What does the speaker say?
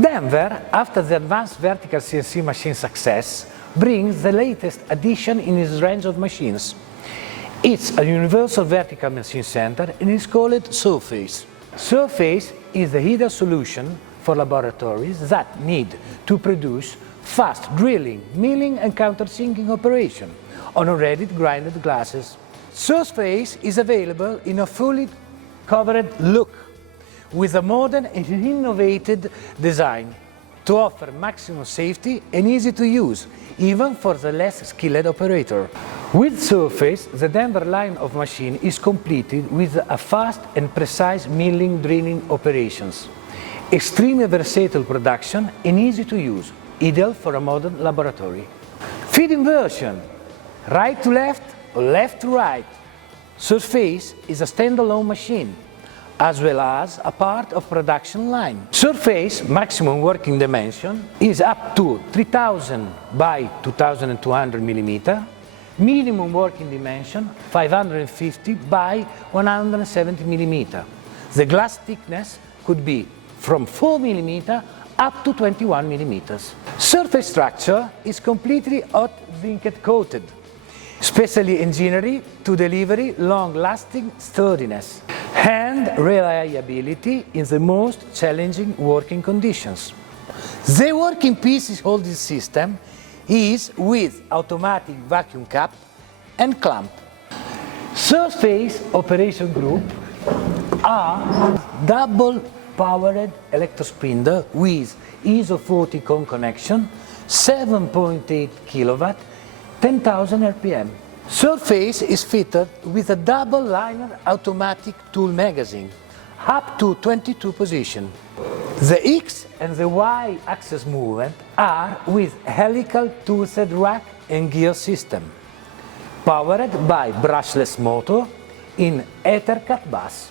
Denver, after the advanced vertical CNC machine success, brings the latest addition in its range of machines. It's a universal vertical machine center and is called Surface. Surface is the ideal solution for laboratories that need to produce fast drilling, milling and countersinking operation on already grinded glasses. Surface is available in a fully covered look with a modern and innovative design to offer maximum safety and easy to use, even for the less skilled operator. With Surface, the Denver line of machine is completed with a fast and precise milling drilling operations. Extremely versatile production and easy to use, ideal for a modern laboratory. Feed inversion, right to left or left to right. Surface is a standalone machine, as well as a part of production line. Surface maximum working dimension is up to 3000 by 2200 mm, minimum working dimension 550 by 170 mm. The glass thickness could be from 4 mm up to 21 mm. Surface structure is completely hot zinc coated, specially engineered to deliver long-lasting sturdiness and reliability in the most challenging working conditions. The working piece holding system is with automatic vacuum cap and clamp. Surface Operation Group are double-powered electrospindle with ISO 40 cone connection, 7.8 kW, 10,000 RPM. Surface is fitted with a double-liner automatic tool magazine, up to 22 position. The X and the Y axis movement are with helical toolset rack and gear system, powered by brushless motor in EtherCAT bus.